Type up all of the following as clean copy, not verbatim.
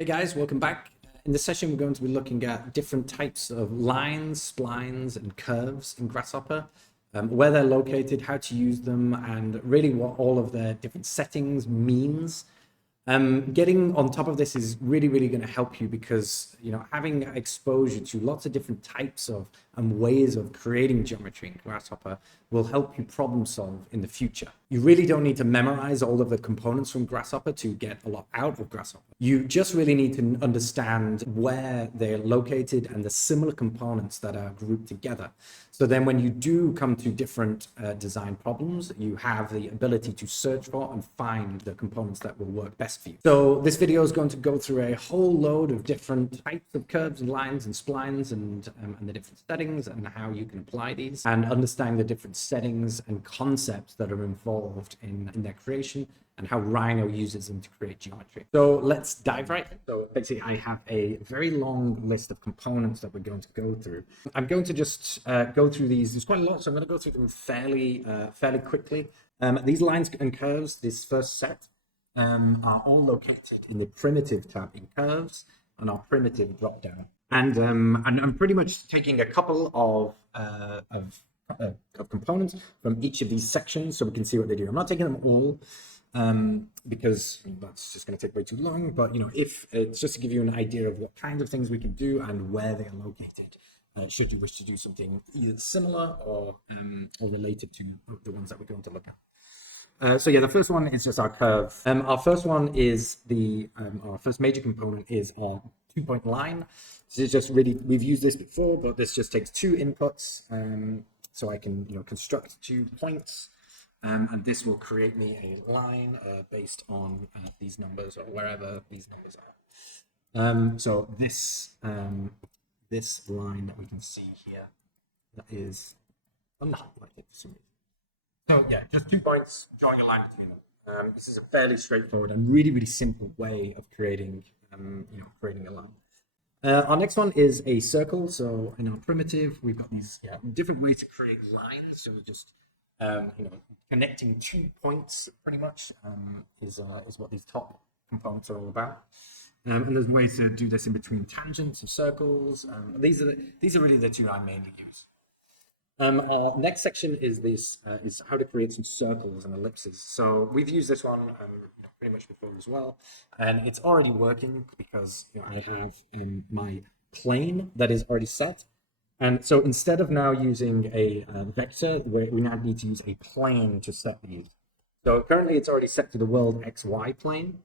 Hey guys, welcome back. In this session, we're going to be looking at different types of lines, splines, and curves in Grasshopper, where they're located, how to use them, and really what all of their different settings means. Getting on top of this is really going to help you because, having exposure to lots of different types of ways of creating geometry in Grasshopper will help you problem solve in the future. You really don't need to memorize all of the components from Grasshopper to get a lot out of Grasshopper. You just really need to understand where they're located and the similar components that are grouped together. So then when you do come to different design problems, you have the ability to search for and find the components that will work best for you. So this video is going to go through a whole load of different types of curves and lines and splines and the different settings and how you can apply these and understand the different settings and concepts that are involved in their creation and how Rhino uses them to create geometry. So let's dive right in. So basically I have a very long list of components that we're going to go through. I'm going to just go through these. There's quite a lot, so I'm going to go through them fairly quickly. These lines and curves, this first set, are all located in the primitive tab in curves and our primitive drop down. And I'm pretty much taking a couple of components from each of these sections so we can see what they do. I'm not taking them all because that's just going to take way too long. But if it's just to give you an idea of what kind of things we can do and where they are located, should you wish to do something either similar or related to the ones that we're going to look at. So yeah, the first one is just our curve. Our first one is our first major component is our 2-point line. This is just really, we've used this before, but this just takes two inputs. So I can construct 2 points, and this will create me a line based on these numbers or wherever these numbers are. So this this line that we can see here, that is unhighlighted for some reason. So yeah, just 2 points, drawing a line between them. This is a fairly straightforward and really simple way of creating creating a line. Our next one is a circle. So in our primitive, we've got these different ways to create lines. So we're just connecting 2 points pretty much is what these top components are all about. And there's ways to do this in between tangents of circles. These are really the two I mainly use. Our next section is is how to create some circles and ellipses. So we've used this one pretty much before as well, and it's already working because I have my plane that is already set. And so instead of now using a vector, we now need to use a plane to set these. So currently it's already set to the world XY plane,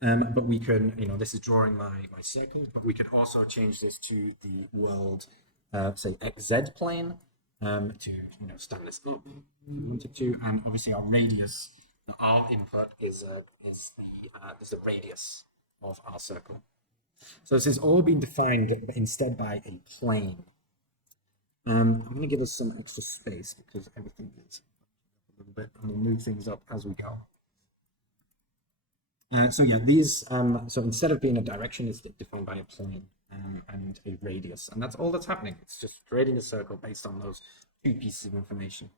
but we can, this is drawing my circle, but we could also change this to the world say XZ plane to stand this up if we wanted to, and obviously our radius, our input is the radius of our circle. So this is all being defined instead by a plane. I'm going to give us some extra space because everything is a little bit, and we'll move things up as we go. So yeah, these so instead of being a direction, it's defined by a plane. And a radius, and that's all that's happening. It's just creating a circle based on those 2 pieces of information.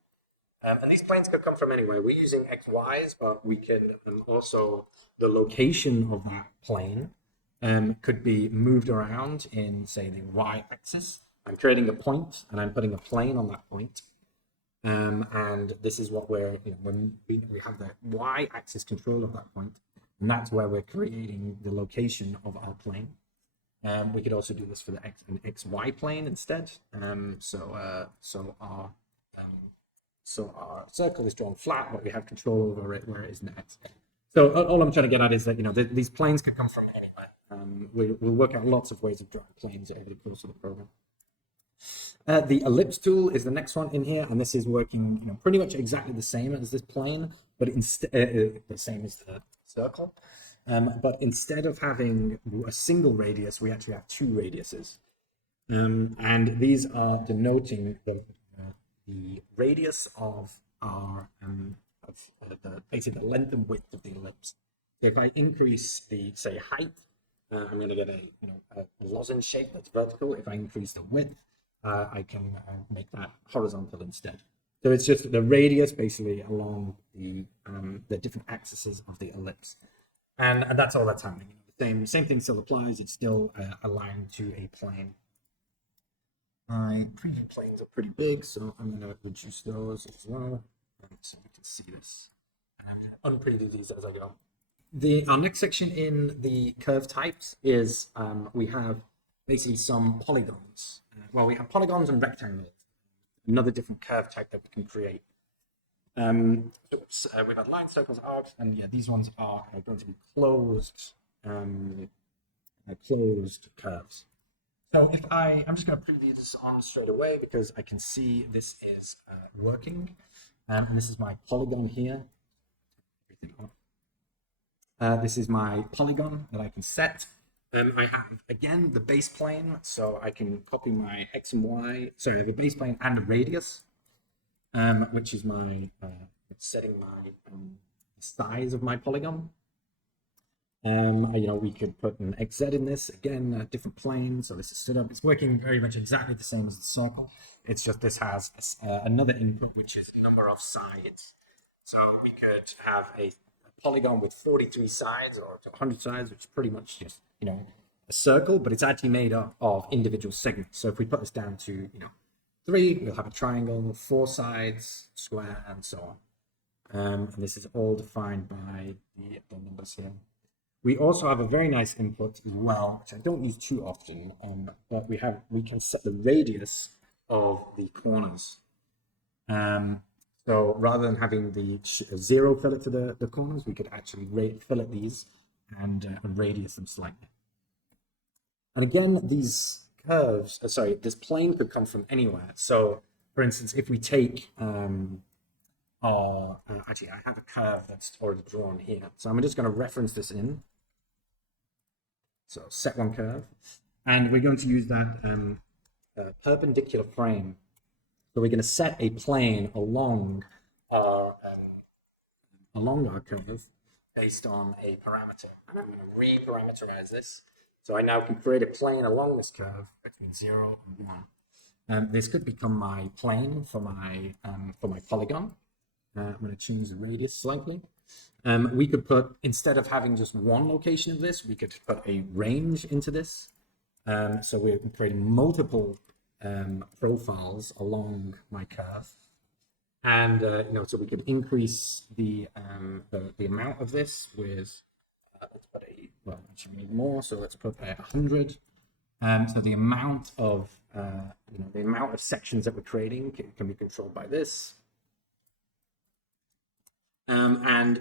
And these planes could come from anywhere. We're using XYs, but we can also, the location of that plane could be moved around in, say, the Y-axis. I'm creating a point, and I'm putting a plane on that point. And this is what we're, when we have the Y-axis control of that point, and that's where we're creating the location of our plane. We could also do this for the XY plane instead. So our circle is drawn flat, but we have control over it where it is next. So all I'm trying to get at is that these planes could come from anywhere. We'll work out lots of ways of drawing planes over the course of the program. The ellipse tool is the next one in here, and this is working pretty much exactly the same as this plane, but instead the same as the circle. But instead of having a single radius, we actually have 2 radiuses. And these are denoting the radius of our, basically the length and width of the ellipse. So if I increase the, say, height, I'm going to get a lozenge shape that's vertical. If I increase the width, I can make that horizontal instead. So it's just the radius basically along the different axes of the ellipse. And that's all that's happening. same thing still applies. It's still aligned to a plane. My preview planes are pretty big, so I'm going to reduce those as well, so we can see this. And I'm going to unpreview these as I go. Our next section in the curve types is we have basically some polygons. Well, we have polygons and rectangles, another different curve type that we can create. We've got lines, circles, arcs, and yeah, these ones are going to be closed, closed curves. So if I'm just going to preview this on straight away because I can see this is working, and this is my polygon here. This is my polygon that I can set. I have, again, the base plane, so I can copy my X and Y. Sorry, I have a base plane and a radius, which is my setting my size of my polygon. We could put an XZ in this, again, a different plane, so this is stood up. It's working very much exactly the same as the circle. It's just this has another input, which is number of sides. So we could have a polygon with 43 sides or 100 sides, which is pretty much just, a circle, but it's actually made up of individual segments. So if we put this down to, 3, we'll have a triangle, 4 sides, square, and so on. And this is all defined by the numbers here. We also have a very nice input as well, which I don't use too often, but we can set the radius of the corners. So rather than having the 0 fillet to the corners, we could actually fillet these and radius them slightly. And again, these curves, this plane could come from anywhere. So for instance, if we take, actually I have a curve that's already drawn here. So I'm just going to reference this in. So set one curve, and we're going to use that perpendicular frame. So we're going to set a plane along our curve based on a parameter, and I'm going to re-parameterize this. So I now can create a plane along this curve between 0 and 1. This could become my plane for my polygon. I'm going to change the radius slightly. We could put, instead of having just one location of this, we could put a range into this. So we're creating multiple profiles along my curve. And, so we could increase the amount of this with, let's put actually we need more, so let's put 100. So the amount of, sections that we're creating can be controlled by this. And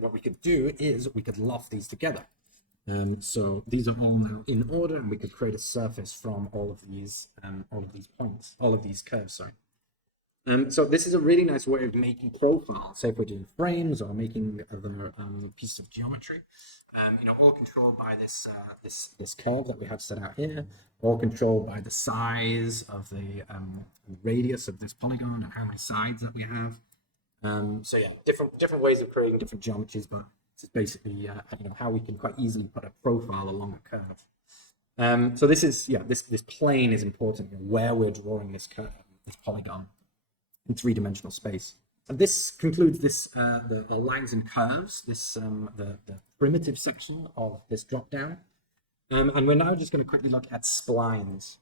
what we could do is we could loft these together. So these are all now in order, and we could create a surface from all of these points, all of these curves, sorry. So this is a really nice way of making profiles. Say if we're doing frames or making other pieces of geometry, all controlled by this curve that we have set out here, all controlled by the size of the radius of this polygon and how many sides that we have. So yeah, different ways of creating different geometries, but this is basically how we can quite easily put a profile along a curve. So this is this plane is important, where we're drawing this curve, this polygon in 3-dimensional space. And this concludes our lines and curves, the primitive section of this drop down. And we're now just going to quickly look at splines.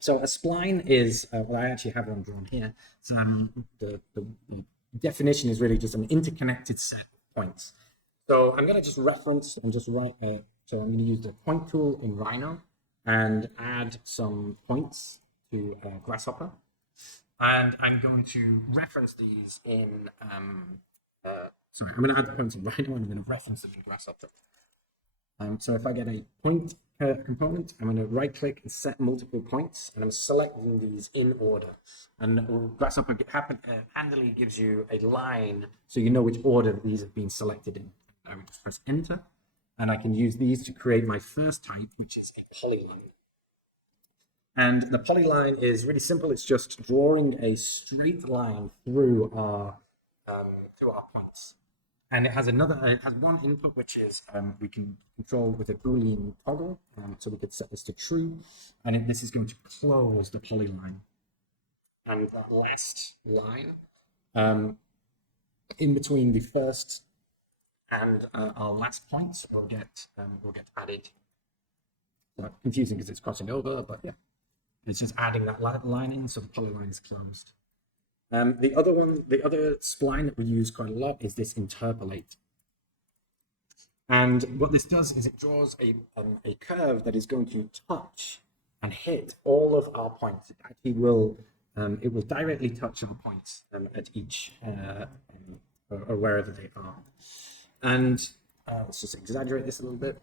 So a spline is, I actually have one drawn here. So the definition is really just an interconnected set of points. So I'm going to just reference and just write, so I'm going to use the point tool in Rhino and add some points to Grasshopper. And I'm going to reference these in, I'm going to add the points in Rhino and I'm going to reference them in Grasshopper. So if I get a point component, I'm going to right click and set multiple points, and I'm selecting these in order. And Grasshopper handily gives you a line so you know which order these have been selected in. I would just press enter, and I can use these to create my first type, which is a polyline. And the polyline is really simple. It's just drawing a straight line through our points. And it has one input, which is we can control with a Boolean toggle. So we could set this to true, and this is going to close the polyline. And that last line in between the first and our last points will get added. Not confusing because it's crossing over, but yeah, it's just adding that line in so the polyline is closed. The other spline that we use quite a lot is this Interpolate. And what this does is it draws a curve that is going to touch and hit all of our points. It actually will directly touch our points at each or wherever they are. And let's just exaggerate this a little bit.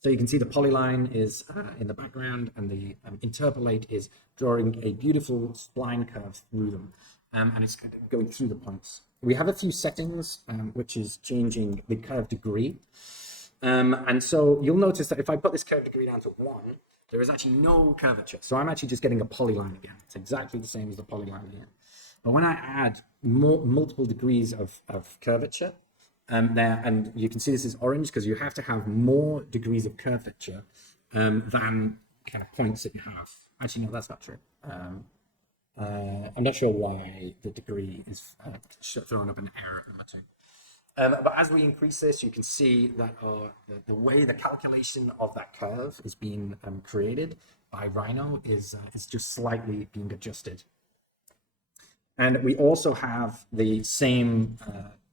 So you can see the polyline is in the background, and the Interpolate is drawing a beautiful spline curve through them, and it's kind of going through the points. We have a few settings, which is changing the curve degree. And so you'll notice that if I put this curve degree down to 1, there is actually no curvature. So I'm actually just getting a polyline again. It's exactly the same as the polyline here. But when I add multiple degrees of curvature, there, and you can see this is orange because you have to have more degrees of curvature than kind of points that you have. Actually, no, that's not true. I'm not sure why the degree is throwing up an error in my two. But as we increase this, you can see that the way the calculation of that curve is being created by Rhino is just slightly being adjusted. And we also have the same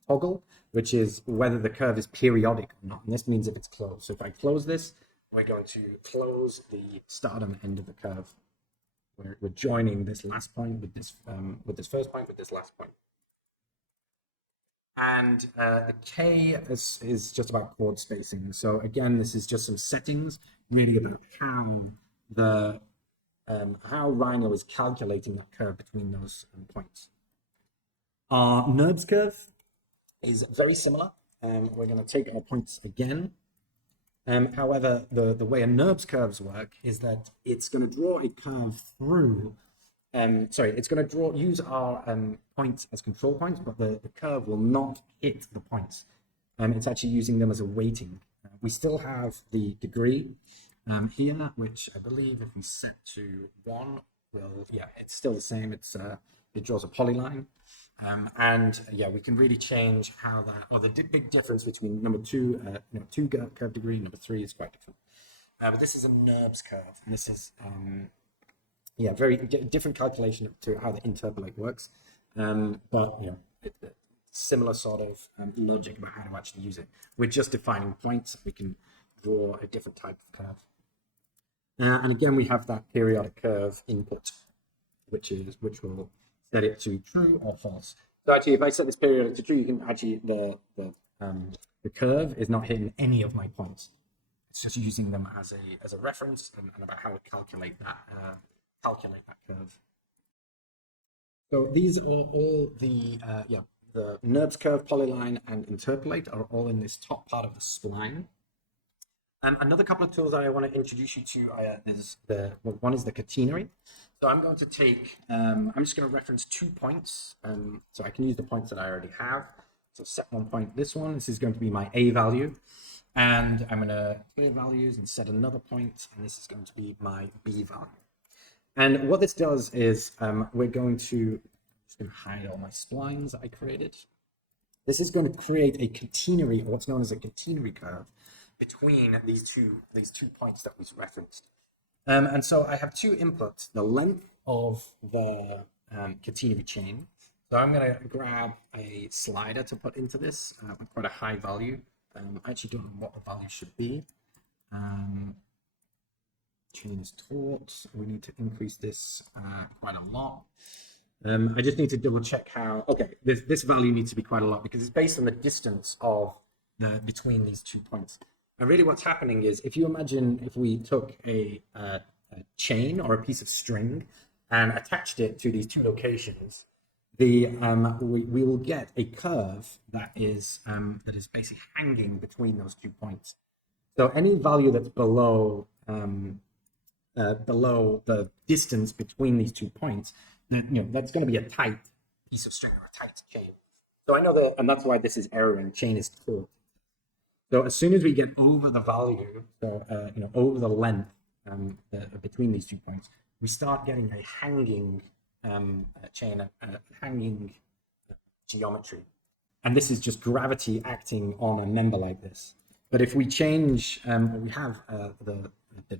toggle, which is whether the curve is periodic or not. And this means if it's closed. So if I close this, we're going to close the start and end of the curve. We're joining this last point with this first point with this last point. And the K is just about chord spacing. So again, this is just some settings really about how Rhino is calculating that curve between those points. Our NURBS curve is very similar. We're going to take our points again. However, the way a NURBS curves work is that it's going to draw a curve through. It's going to use our points as control points, but the curve will not hit the points. It's actually using them as a weighting. We still have the degree here, which I believe if we set to 1, it's still the same. It draws a polyline. And yeah, we can really change how that, or the big difference between number 2, 2 curve degree, number 3 is quite different. But this is a NURBS curve, and this is, very different calculation to how the Interpolate works. But similar sort of logic about how to actually use it. We're just defining points. We can draw a different type of curve. And again, we have that periodic curve input, which will set it to true or false. So actually, if I set this periodic to true, you can actually the curve is not hitting any of my points. It's just using them as a reference and about how to calculate that curve. So these are all the NURBS curve, polyline, and Interpolate are all in this top part of the spline. Another couple of tools that I want to introduce you to is one is the catenary. So I'm going to take, I'm just going to reference 2 points. So I can use the points that I already have. So set 1 point, this is going to be my A value. And I'm going to clear values and set another point, and this is going to be my B value. And what this does is we're going to hide all my splines that I created. This is going to create a catenary, or what's known as a catenary curve, between these two points that was referenced. And so I have 2 inputs, the length of the catenary chain. So I'm going to grab a slider to put into this with quite a high value. I actually don't know what the value should be. Chain is taut. We need to increase this quite a lot. I just need to double check how, okay, this value needs to be quite a lot because it's based on the distance of between these 2 points. And really what's happening is, if you imagine if we took a chain or a piece of string and attached it to these 2 locations, we will get a curve that is basically hanging between those 2 points. So any value that's below the distance between these 2 points, that's going to be a tight piece of string or a tight chain. So I know that, and that's why this is error and chain is taut. So as soon as we get over the value, over the length between these 2 points, we start getting a hanging chain, hanging geometry. And this is just gravity acting on a member like this. But if we change, we have the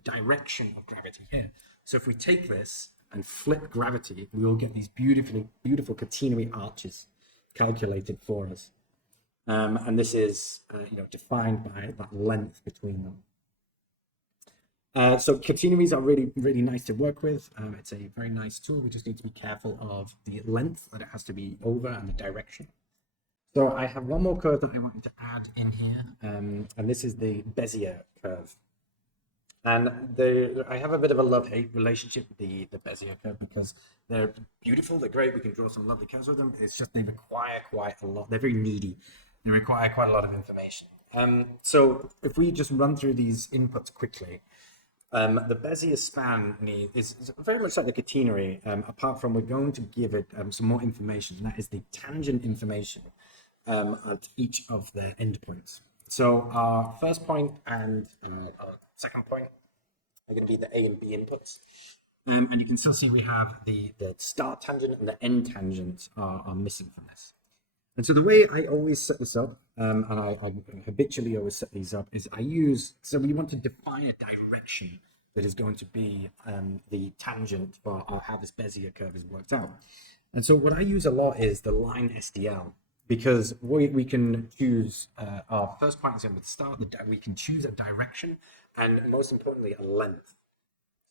direction of gravity here. So if we take this and flip gravity, we will get these beautiful catenary arches calculated for us. And this is defined by that length between them. So catenaries are really nice to work with. It's a very nice tool. We just need to be careful of the length that it has to be over and the direction. So I have one more curve that I want you to add in here, and this is the Bezi curve. And I have a bit of a love-hate relationship with the Bezi curve because they're beautiful, they're great, we can draw some lovely curves with them. It's just they require quite a lot, they're very needy. They require quite a lot of information. So if we just run through these inputs quickly, the Bezier span is very much like the catenary, apart from we're going to give it some more information, and that is the tangent information at each of their endpoints. So our first point and our second point are going to be the A and B inputs. And you can still see we have the start tangent and the end tangent are missing from this. And so the way I always set this up, and I habitually always set these up, is so we want to define a direction that is going to be the tangent for how this Bezier curve is worked out. And so what I use a lot is the line SDL, because we can choose our first point is going to start, we can choose a direction, and most importantly, a length.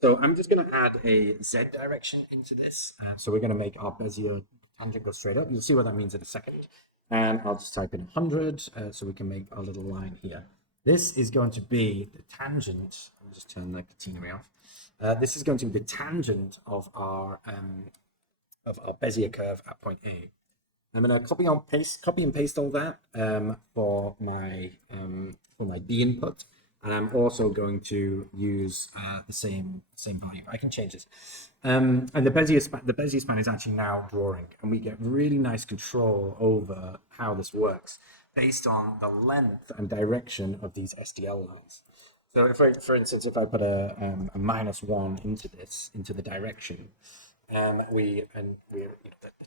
So I'm just going to add a Z direction into this. So we're going to make our Bezier tangent go straight up. You'll see what that means in a second. And I'll just type in 100 so we can make our little line here. This is going to be the tangent. I'll just turn the catenary off. This is going to be the tangent of our Bezier curve at point A. I'm going to copy and paste all that for my B input, and I'm also going to use the same value. I can change this, and the Bezier span is actually now drawing, and we get really nice control over how this works based on the length and direction of these SDL lines. So, for instance, if I put a -1 into the direction. The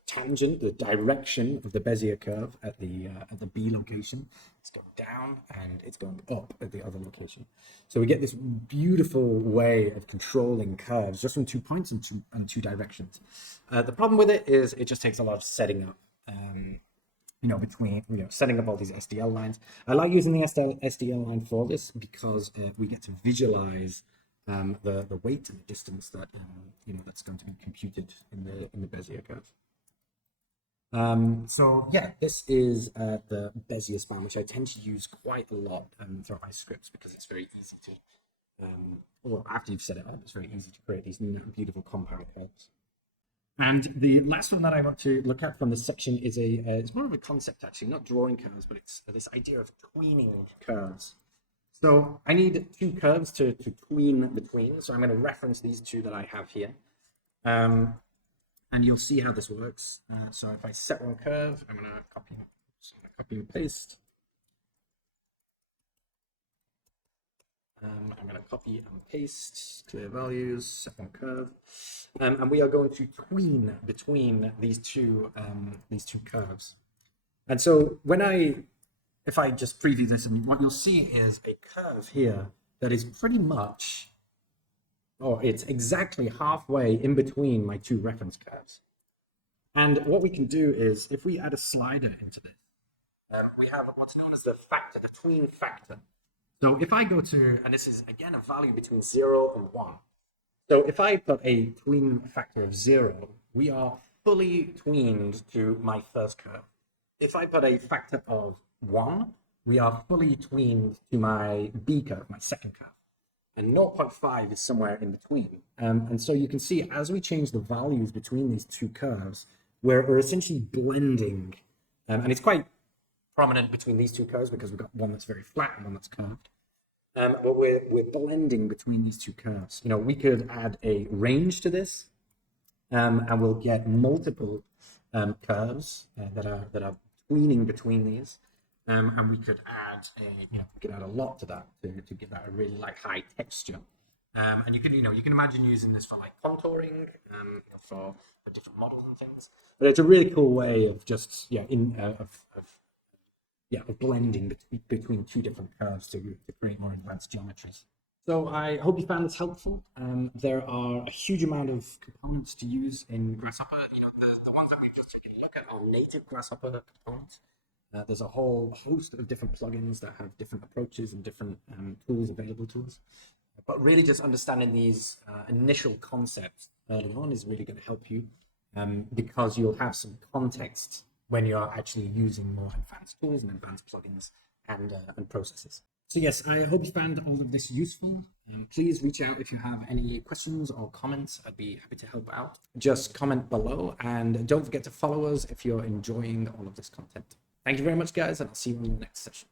tangent, the direction of the Bezier curve at the B location, it's going down and it's going up at the other location. So we get this beautiful way of controlling curves just from 2 points and two directions. The problem with it is it just takes a lot of setting up. Setting up all these SDL lines. I like using the SDL line for this because we get to visualize the weight and the distance that that's going to be computed in the Bezier curve. So yeah, this is the Bezier span, which I tend to use quite a lot throughout my scripts because it's very easy to, after you've set it up, it's very easy to create these beautiful compound curves. And the last one that I want to look at from this section is it's more of a concept actually, not drawing curves, but it's this idea of tweening curves. So I need two curves to tween between. So I'm going to reference these two that I have here. And you'll see how this works. So if I set one curve, I'm going to copy and paste. I'm going to copy and paste clear values, set one curve. And we are going to tween between these two curves. And so if I just preview this, and what you'll see is a curve here that is pretty much, it's exactly halfway in between my two reference curves. And what we can do is, if we add a slider into this, we have what's known as the tween factor. So if I go to, and this is again a value between 0 and 1. So if I put a tween factor of 0, we are fully tweened to my first curve. If I put a factor of 1, we are fully tweened to my B curve, my second curve. And 0.5 is somewhere in between. And so you can see as we change the values between these two curves, we're essentially blending. And it's quite prominent between these two curves because we've got one that's very flat and one that's curved. But we're blending between these two curves. We could add a range to this, and we'll get multiple curves that are tweening between these. And we could add a lot to that to give that a really high texture. And you can imagine using this for contouring, for different models and things. But it's a really cool way of just of of blending between two different curves to create more advanced geometries. So I hope you found this helpful. There are a huge amount of components to use in Grasshopper. You know, the ones that we've just taken a look at are native Grasshopper components. There's a whole host of different plugins that have different approaches and different tools available to us. But really just understanding these initial concepts early on is really going to help you because you'll have some context when you're actually using more advanced tools and advanced plugins and processes. So yes, I hope you found all of this useful. Please reach out if you have any questions or comments. I'd be happy to help out. Just comment below and don't forget to follow us if you're enjoying all of this content. Thank you very much, guys, and I'll see you in the next session.